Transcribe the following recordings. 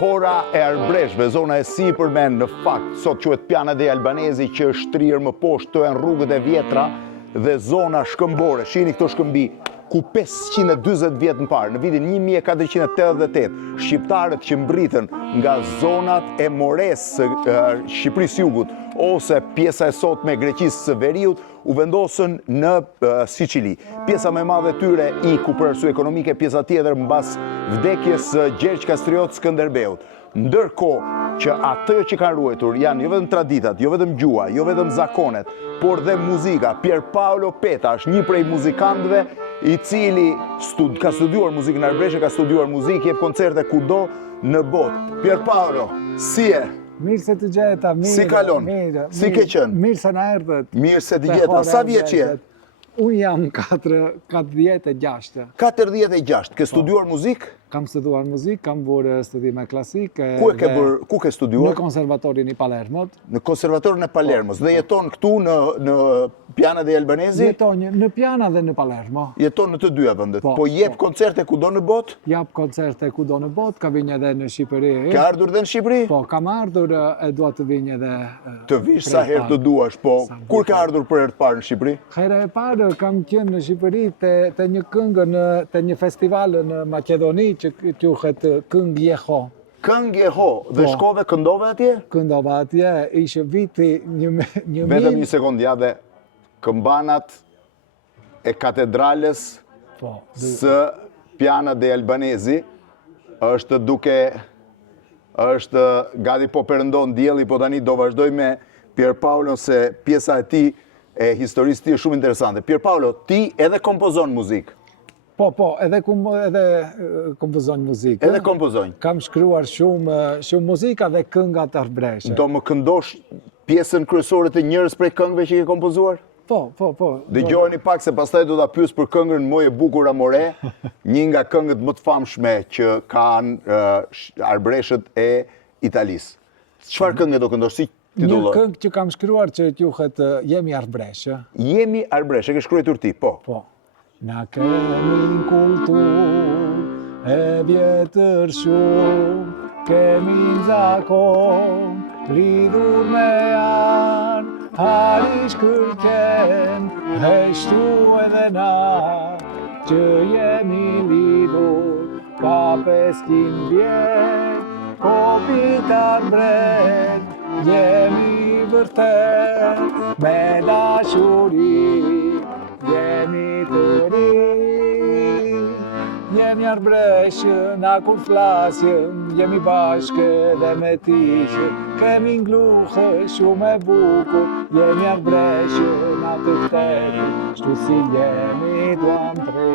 Hora e arbreshve, zona e sipërme në fakt, sot quhet Piana dei Albanesi që është shtrirë më poshtë të janë rrugët e vjetra dhe zona shkëmbore. Shihni këto shkëmbi ku 540 vjet më parë, në vitin 1488, shqiptarët që mbritën nga zonat e mores së Shqipërisë Jugut ose pjesa e sotme e Greqisë së Veriut u vendosën në Siçili. Pjesa më e madhe e tyre iku për arsye ekonomike, pjesa tjetër mbas vdekjes së Gjergj Kastriot Skënderbeut. Ndërkohë që ato që kanë ruajtur janë jo vetëm traditat, jo vetëm gjua, jo vetëm zakonet, por dhe muzika. Pierpaolo Peta është një prej muzikantëve i cili ka studiuar muzikën arbreshe, ka studiuar muzikë, jep koncerte kudo në botë. Pierpaolo, si e? Mirë se të gjeta, mirë. Si kalon? Si ke qenë? Mirë se na erdhët. Mirë se të gjeta. Sa vjeç je? Unë jam 46. 46. Ke studiuar muzikë? Kam studiuar muzikë, kam bërë studime klasike. Ku ke studiuar? Në konservatorin i Palermot. Në konservatorin e Palermos. Dhe jeton këtu në Piana dei Albanesi? Jeton në Piana dhe në Palermo. Jeton në të dyja vendet. Po jep koncerte kudo në botë? Jap koncerte kudo në botë, ka vinj edhe në Shqipëri. Ka ardhur dhe në Shqipëri? Po, kam ardhur e dua të vinj edhe. Të vish sa herë të duash, po kur ka ardhur për herë të parë në Shqipëri? Herë e parë kam qenë në Shqipëri te një këngë te një festival në Maqedoni që quhet Këngë Jeho. Këngë Jeho, dhe shkove këndove atje? Këndova atje, ishte viti 1000. Vetëm një sekond, ja dhe këmbanat e katedrales së Piana dei Albanesi është gati po perëndon dielli, po tani do vazhdoj me Pierpaolo se pjesa e tij e historisë ti është shumë interesante. Pierpaolo, ti edhe kompozon muzikë? Po, edhe kompozon muzikë. Edhe kompozon? Kam shkruar shumë muzika dhe kënga të arbreshe. Do më këndosh pjesën kryesore të njërës prej këngëve që ke kompozuar? Po. Dëgjojeni pak se pastaj do ta pyes për këngën Moje bukur amore, një nga këngët më të famshme që kanë arbreshët e Italisë. Çfarë këngë do këndosh? Një këngë që kam shkruar që quhet Jemi arbreshe. Jemi arbreshe, ke shkruar ti? Po. Na kemi kultur e vjetër shumë, kemi në zakon, lidhur me janë, harish kërken, heshtu edhe na, që jemi lidhur, ka 500 vjet, kopit arbret, jemi vërtet, me dashuri. Jemi të ri, jemi arbreshë, na kur flasjem, jemi bashkë dhe me tishëm, kemi ngluhë shumë e bukur, jemi arbreshë, na të ftetë, shtu si jemi duam tre.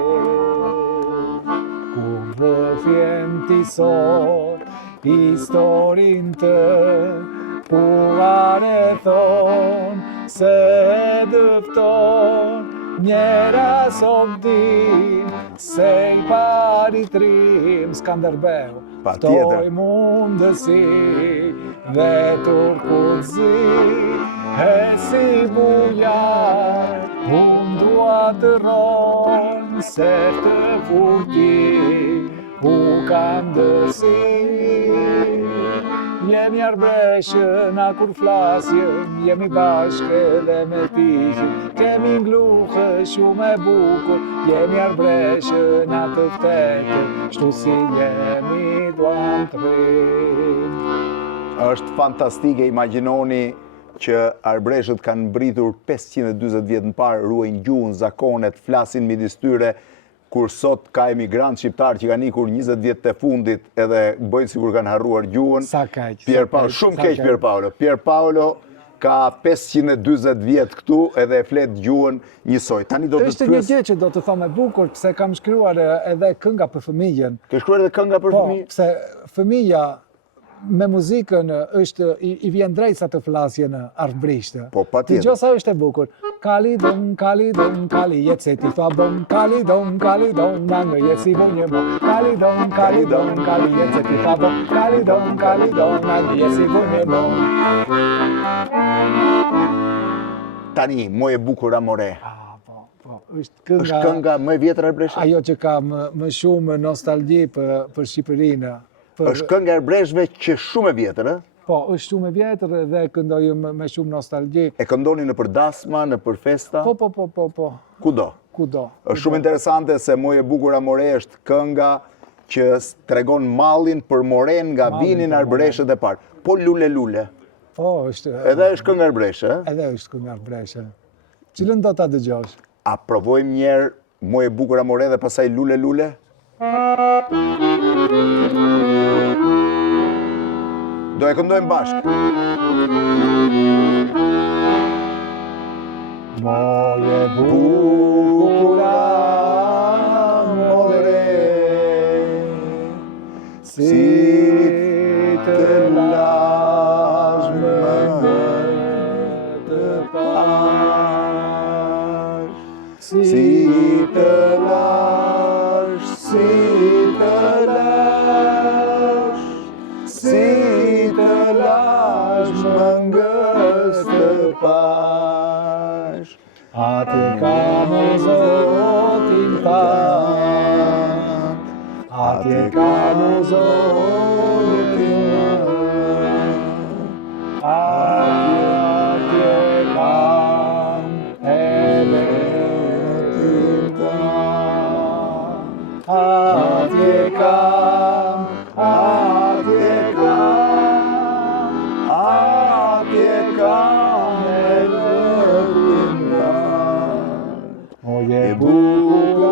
Kur vëfjem ti sot, historin të, puar e thonë, se dëfton, njera sot din, se i pari trim Skanderbeu, ftoj mundësi dhe turkuzi, e si bujar, unë dua të ronë, se të futi, u kandësi. Jemi arbreshë, na kur flasjem, jemi bashkë dhe me tishëm, kemi ngluhë shumë e bukur, jemi arbreshë, na të ftetë, shtu si jemi duam trim. Është fantastike, imagjinoni që arbreshët kanë mbritur 540 vjet më parë, ruajnë gjuhën, zakonet, flasin midis tyre, kur sot ka emigrant shqiptar që kanë ikur 20 vjet të fundit edhe bëjnë sikur kanë harruar gjuhën. Sa kaq. Shumë keq Pierpaolo. Pierpaolo ka 540 vjet këtu edhe e flet gjuhën njësoj. Tani do të Është një gjë që do të them e bukur, pse kam shkruar edhe kënga për fëmijën. Ke shkruar edhe kënga për fëmijën? Po, pse fëmija me muzikën i vjen drejt sa të flasje në arbrisht. Po, patjetër. Dëgjoj sa është e bukur. Kalidon, jetë se ti fa bon. Kalidon, nangë jetë si bunje mo. Kalidon, jetë se ti fa bon. Kalidon, nangë jetë si bunje mo. Tani, Moje bukur amore. Po, është kënga më e vjetër arbreshe? Ajo që ka më shumë nostalgji për Shqipërinë. Është këngë e arbreshve që shumë e vjetër, ë? Po, është shumë e vjetër dhe këndoj me shumë nostalgji. E këndoni në për dasma, në për festa? Po. Kudo? Kudo. Është shumë interesante se Moje Bukur Amore është kënga që tregon mallin për moren nga vinin arbreshët e parë. Po Lule Lule. Po, është. Edhe është këngë arbreshe, ë? Edhe është këngë arbreshe. Cilën do ta dëgjosh? A provojmë njerë Moje Bukur Amore dhe pasaj Lule Lule? Do e këndojmë bashkë. Moje bukur amore, si të lash më të pash, si të lash, si të lash, si të lash mëngës të pash. Ate kam o Zotin tanë, ate kam o Zotin tanë, ate kam edhe Zotin tanë, ate kam edhe Moje bukur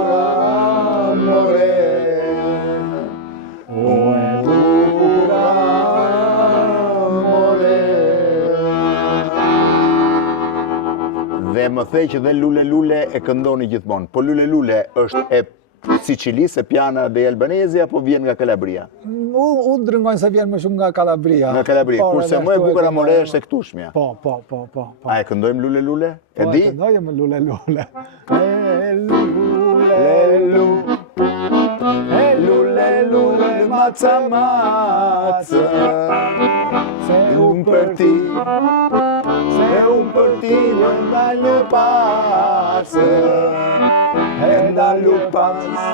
amore, moje bukur amore. Dhe më thej që dhe Lule Lule e këndoni gjithmonë. Po Lule Lule është e Sicilisë, e Piana dhe Albanezi, apo vjen nga Kalabria? Unë drëngojnë se vjen më shumë nga Kalabria. Nga Kalabria, kurse Moje Bukur Amore është e këtushmja. Po. A e këndojmë Lule Lule? E Po, di? e këndojmë Lule Lule. Lule Lule maca maca, se unë për ti më ndalë pasë, e ndalë pasë,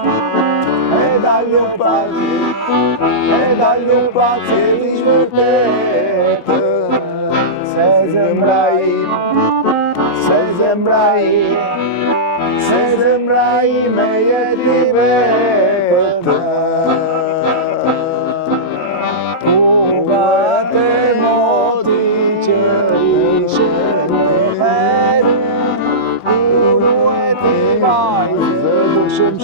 e di shpërtetë, se zemra ime jeti vetë. Kuvat e moti që ishe në herë, unë e ti vajzë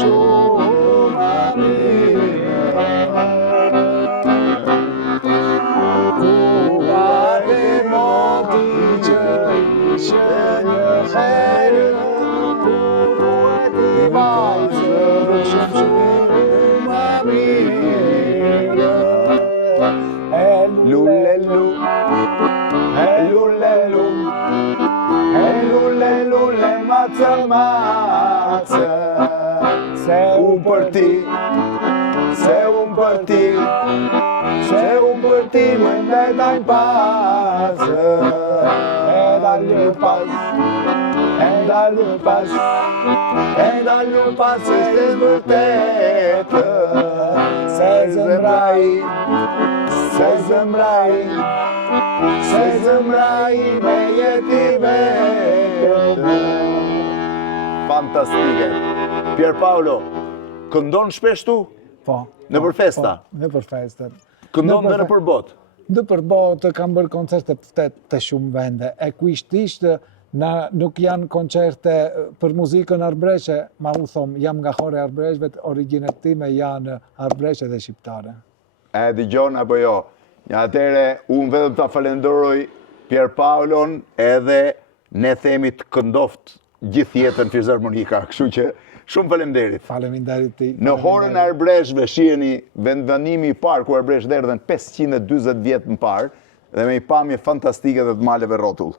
shumë amire. Kuvat e moti që ishe në herë, unë e ti vajzë shumë amire. Lule Lule maca maca, se unë për ti më ndaj pasë, e ndalë pasë, e vërtetë, se zemra ime jeti vetë. Fantastike. Pier Paolo, këndon shpesh tu? Po. Në për festa? Në për festa. Këndon dhe në për botë? Në për botë kam bërë koncerte të shumë vende. E kuishtisht nuk janë koncerte për muzikën arbreshe, ma u thomë, jam nga hore arbreshve, originet time janë arbreshe dhe shqiptare. E digjon apo jo? Atëre, unë vetëm ta falenderoj Pier Paolon edhe ne themi të këndoft gjithë jetën fizharmonika, kështu që shumë faleminderit. Faleminderit ti. Në horën e arbreshve shiheni vendbanimi i parë ku arbresht erdhen 540 vjet më parë dhe me një pamje fantastike dhe të maleve rrotull.